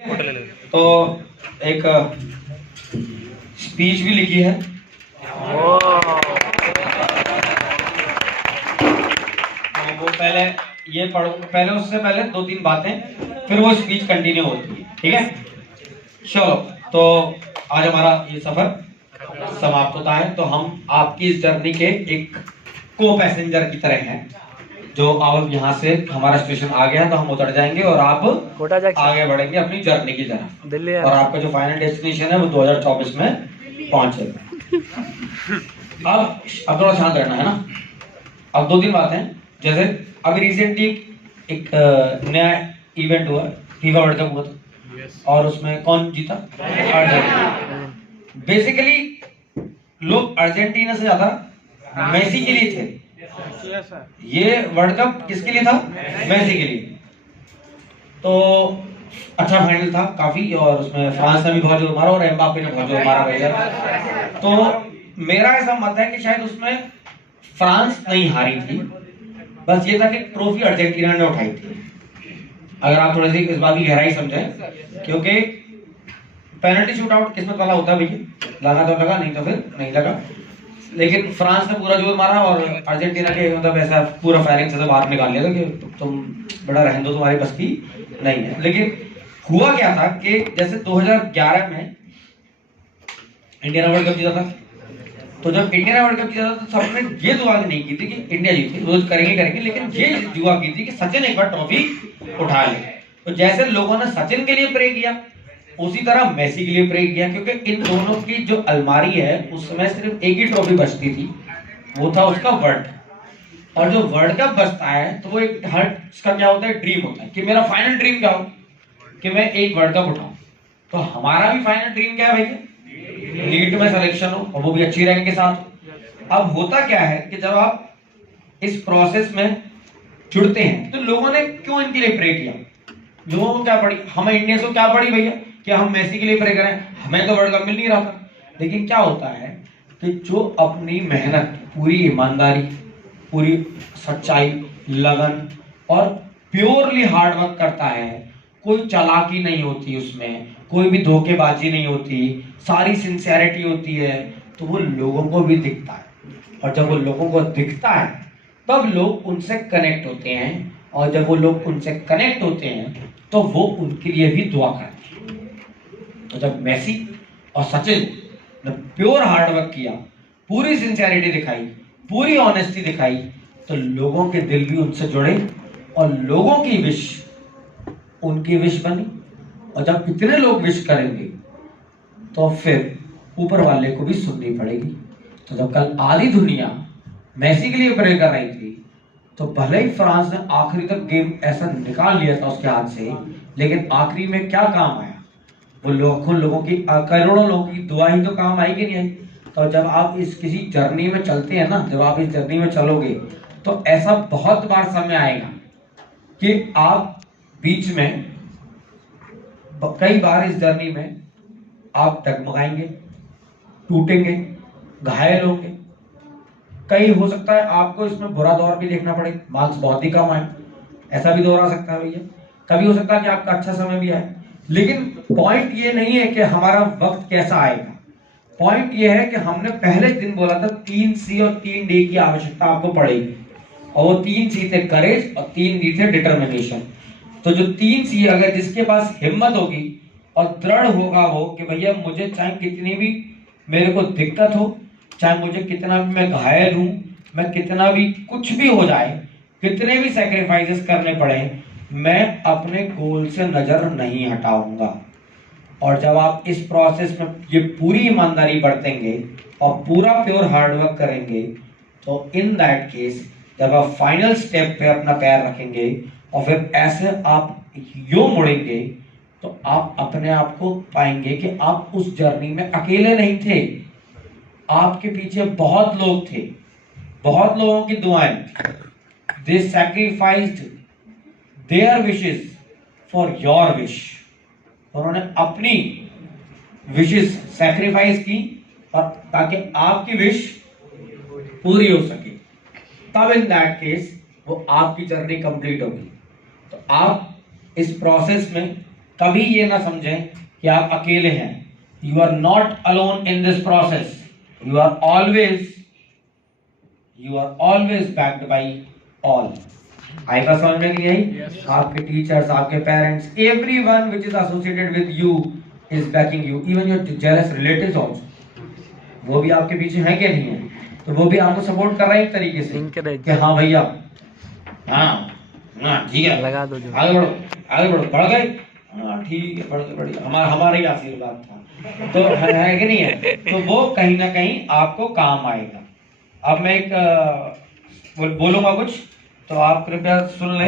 तो एक स्पीच भी लिखी है। तो वो पहले ये पढ़ो, पहले उससे पहले 2-3 बातें, फिर वो स्पीच कंटिन्यू होती है। ठीक है, चलो। तो आज हमारा ये सफर समाप्त होता है। तो हम आपकी इस जर्नी के एक को पैसेंजर की तरह हैं। जो अब यहाँ से हमारा स्टेशन आ गया तो हम उतर जाएंगे और आप आगे बढ़ेंगे अपनी जर्नी की तरफ, और आपका जो फाइनल डेस्टिनेशन है वो 2024 में पहुंचेगा। अब थोड़ा शांत रहना है ना। अब 2-3 बातें, जैसे अभी रिसेंटली एक नया इवेंट हुआ, फीफा वर्ल्ड कप हुआ था। और उसमें कौन जीता? अर्जेंटीना। बेसिकली लोग अर्जेंटीना से ज्यादा मेसी के लिए थे। ये वर्ल्ड कप किसके लिए था? मेसी के लिए। तो अच्छा फाइनल था काफी, और उसमें फ्रांस ने भी बहुत जोर मारा और एम्बापे ने बहुत जोर मारा भैया। तो मेरा ऐसा मत है कि शायद उसमें फ्रांस नहीं हारी थी, बस ये था कि ट्रॉफी अर्जेंटीना ने उठाई थी। अगर आप थोड़ी सी इस बात की गहराई समझें, क्योंकि पेनल्टी शूट आउट किस्मत वाला होता है भैया, लगा तो लगा, नहीं तो फिर नहीं लगा। लेकिन फ्रांस ने पूरा जोर मारा और अर्जेंटीना के मतलब ऐसा पूरा फायरिंग से बाहर निकाल लिया था कि तुम बड़ा रहने दो, तुम्हारी बस की नहीं है। लेकिन हुआ क्या था कि जैसे 2011 में इंडिया ने वर्ल्ड कप जीता था, तो जब इंडिया ने वर्ल्ड कप जीता था तो सबने ये दुआ नहीं की थी कि इंडिया जीते, रोज करेंगे, लेकिन ये दुआ की थी कि सचिन एक बार ट्रॉफी उठा ले। तो जैसे लोगों ने सचिन के लिए प्रे किया, उसी तरह मेसी के लिए प्रे किया, क्योंकि इन दोनों की जो अलमारी है उस समय सिर्फ एक ही ट्रॉफी बचती थी, वो था उसका वर्ल्ड। और जो वर्ल्ड कप बचता है तो वो एक हर इसका क्या होता है, ड्रीम होता है कि मेरा फाइनल ड्रीम क्या हो कि मैं एक वर्ल्ड कप उठाऊं। तो हमारा भी फाइनल ड्रीम क्या है भैया? नीट में सिलेक्शन हो, और वो भी अच्छी रैंक के साथ हो। अब होता क्या है कि जब आप इस प्रोसेस में जुड़ते हैं तो लोगों ने क्यों इनके लिए प्रे किया? लोगों को क्या पड़ी, हमें इंडियंस को क्या पड़ी भैया कि हम मेसी के लिए प्रे करें, हमें तो वर्ल्ड कप मिल नहीं रहा था। लेकिन क्या होता है कि जो अपनी मेहनत, पूरी ईमानदारी, पूरी सच्चाई, लगन और प्योरली हार्ड वर्क करता है, कोई चालाकी नहीं होती उसमें, कोई भी धोखेबाजी नहीं होती, सारी सिंसियरिटी होती है, तो वो लोगों को भी दिखता है। और जब वो लोगों को दिखता है तब लोग उनसे कनेक्ट होते हैं, और जब वो लोग उनसे कनेक्ट होते हैं तो वो उनके लिए भी दुआ करते हैं। तो जब मेसी और सचिन ने प्योर हार्ड वर्क किया, पूरी सिंसियरिटी दिखाई, पूरी ऑनेस्टी दिखाई, तो लोगों के दिल भी उनसे जुड़े और लोगों की विश उनकी विश बनी। और जब इतने लोग विश करेंगे तो फिर ऊपर वाले को भी सुननी पड़ेगी। तो जब कल आधी दुनिया मेसी के लिए प्रे कर रही थी, तो भले ही फ्रांस ने आखिरी तक गेम ऐसा निकाल लिया था उसके हाथ से, लेकिन आखिरी में क्या काम आया? वो लाखों लोगों की, करोड़ों लोगों की दुआ ही तो काम आई कि नहीं आई? तो जब आप इस किसी जर्नी में चलते हैं ना, जब आप इस जर्नी में चलोगे तो ऐसा बहुत बार समय आएगा कि आप बीच में, कई बार इस जर्नी में आप डगमगाएंगे, टूटेंगे, घायल होंगे। कई हो सकता है आपको इसमें बुरा दौर भी देखना पड़े, मार्क्स बहुत ही कम आए, ऐसा भी दौर आ सकता है भैया। कभी हो सकता है कि आपका अच्छा समय भी आए। लेकिन पॉइंट ये नहीं है कि हमारा वक्त कैसा आएगा, पॉइंट ये है कि हमने पहले दिन बोला था 3 C और 3 D की आवश्यकता आपको पड़ेगी, और वो 3 C थे करेज और 3 D थे डिटर्मिनेशन। तो जो 3 C, अगर जिसके पास हिम्मत होगी और दृढ़ होगा वो कि भैया मुझे चाहे कितनी भी मेरे को दिक्कत हो, चाहे मुझे कितना भी मैं घायल हूं, मैं कितना भी कुछ भी हो जाए, कितने भी सैक्रिफाइसेस करने पड़े, मैं अपने गोल से नजर नहीं हटाऊंगा। और जब आप इस प्रोसेस में ये पूरी ईमानदारी बरतेंगे और पूरा प्योर हार्डवर्क करेंगे, तो इन दैट केस जब आप फाइनल स्टेप पे अपना पैर रखेंगे और फिर ऐसे आप यूं मुड़ेंगे, तो आप अपने आप को पाएंगे कि आप उस जर्नी में अकेले नहीं थे। आपके पीछे बहुत लोग थे, बहुत लोगों की दुआएं। They sacrificed their wishes for your wish. उन्होंने अपनी विशेस सैक्रिफाइस की और ताकि आपकी विश पूरी हो सके, तब इन दैट केस वो आपकी जर्नी कंप्लीट होगी। तो आप इस प्रोसेस में कभी ये ना समझें कि आप अकेले हैं। You are not alone in this process, you are always backed by all. आई बात समझ में नहीं आई? आपके टीचर्स, आपके parents, everyone which is associated with you is backing you, even your jealous relatives also, वो भी आपके पीछे हैं कि नहीं है? तो वो भी आपको सपोर्ट कर रहे हैं एक तरीके से कि हाँ भैया, हाँ ठीक है, लगा दो जो आगे बढ़ो, बढ़ गए, हाँ ठीक है, बढ़ गए, बढ़िया, हमारा ही आशीर्वाद था। तो है कि नहीं है? तो वो कहीं ना कहीं आपको काम आएगा। अब मैं एक बोलूंगा कुछ, तो आप कृपया सुन लें।